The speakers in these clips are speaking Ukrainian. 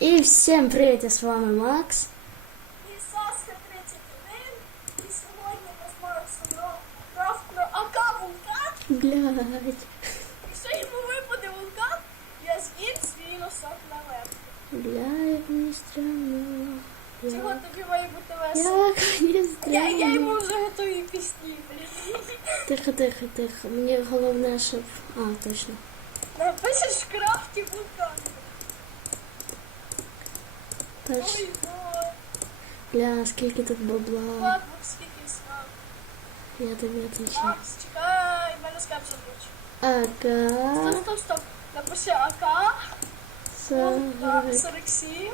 І всім привіт, я з вами Макс. І Саска 31. І сьогодні ми з Максом грав про АК вулкан. Блядь. Якщо йому випаде вулкан, я з'їм свій носок на лев. Бля, як мені стрімно. Чого тобі має бути весело? Як мені Я, я йому стрімно. вже готую пісні. блін. Тихо, тихо, тихо. Мені головне, щоб... А, точно. Напишеш в крафті вулкан. Перш... Ой, ой. Бля, скільки тут бабла. Ладно, скільки слав. Я тобі отвечаю. Макс, чекай, в мене скапча ключ. Ага. Стоп, стоп, стоп. Напиши АК. Вулкан Сорок. 47.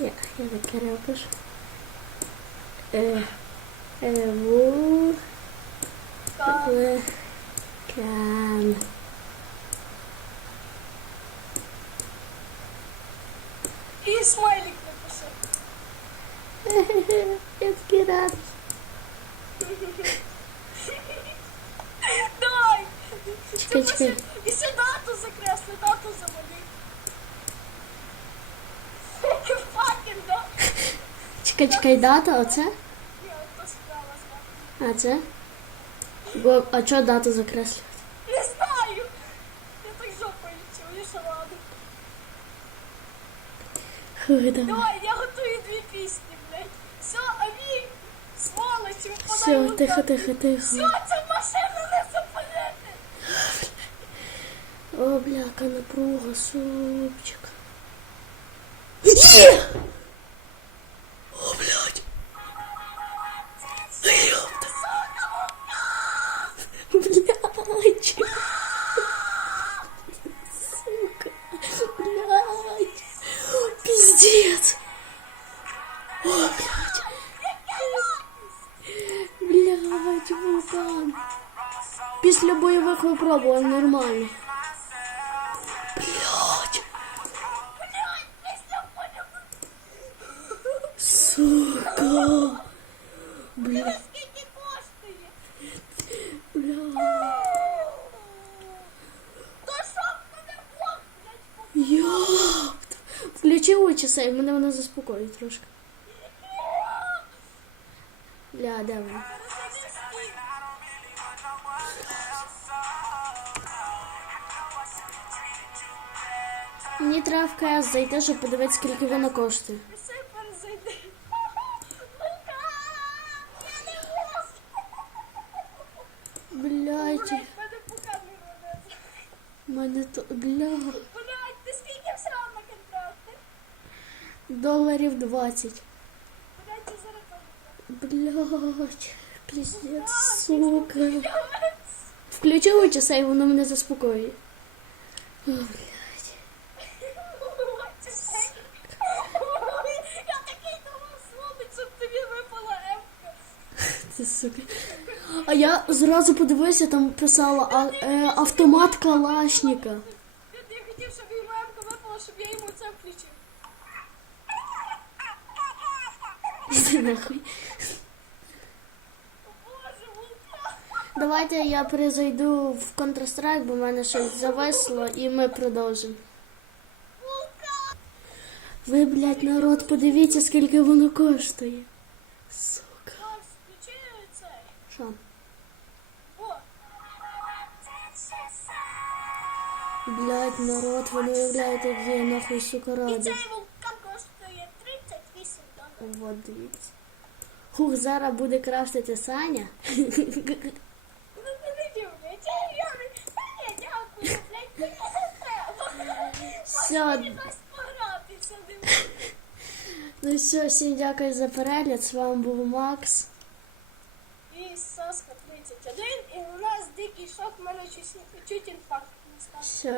Я, я таке напишу. Е, е, ву... Ка- Л... Кан. І смайлик напиши. Я такий радий. Дай! Чекай, чекай. І ще дату закресли, дату завали. Факін, да? Чекай, чекай, дата, оце? Ні, то справа. А, це? Бо, а чого дату закреслювати? Не знаю. Я так жопою чую, що. Давай. Давай, я готую дві пісні, Все, амінь. Сволочі, випадай Все, тихо, тихо, тихо, Все, ця машина не зупинити. О, бляка, напруга, супчик. Є! Після бойових випробувань нормально. Поля. Сука. Включи очі сей, мене вона заспокоїть трошки. Бля, де вона? Мені треба в КС зайти, щоб подивитися, скільки воно коштує. Блядь, мене то. Бля. Блядь, ти скільки всього на контракти? Доларів 20. Блядь, ти зараз теж Блядь, пиздец, сука. Включи очі сей, воно мене заспокоює. О, блядь. Я такий думав слабить, щоб тобі випала емка. Це сука. А я зразу подивився, там писала а, е, автомат Калашника. Я хотів, щоб йому емка випала, щоб я йому це включив. Іди нахуй. Давайте я перезайду в Counter-Strike, бо в мене щось зависло, і ми продовжимо. Ви, блядь, народ, подивіться, скільки воно коштує. Сука. Макс, включи цей. О. Блядь, народ, ви не уявляєте, як я нахуй, сука, І радий. цей вулкан коштує 38 доларів. Вот дивіться. Хух, зараз буде крафтити Саня. Ну. Все. Ну все, всім дякую за перегляд. З вами був Макс. І Саска 31, і у нас дикий шок, мене чуть, інфаркт не став.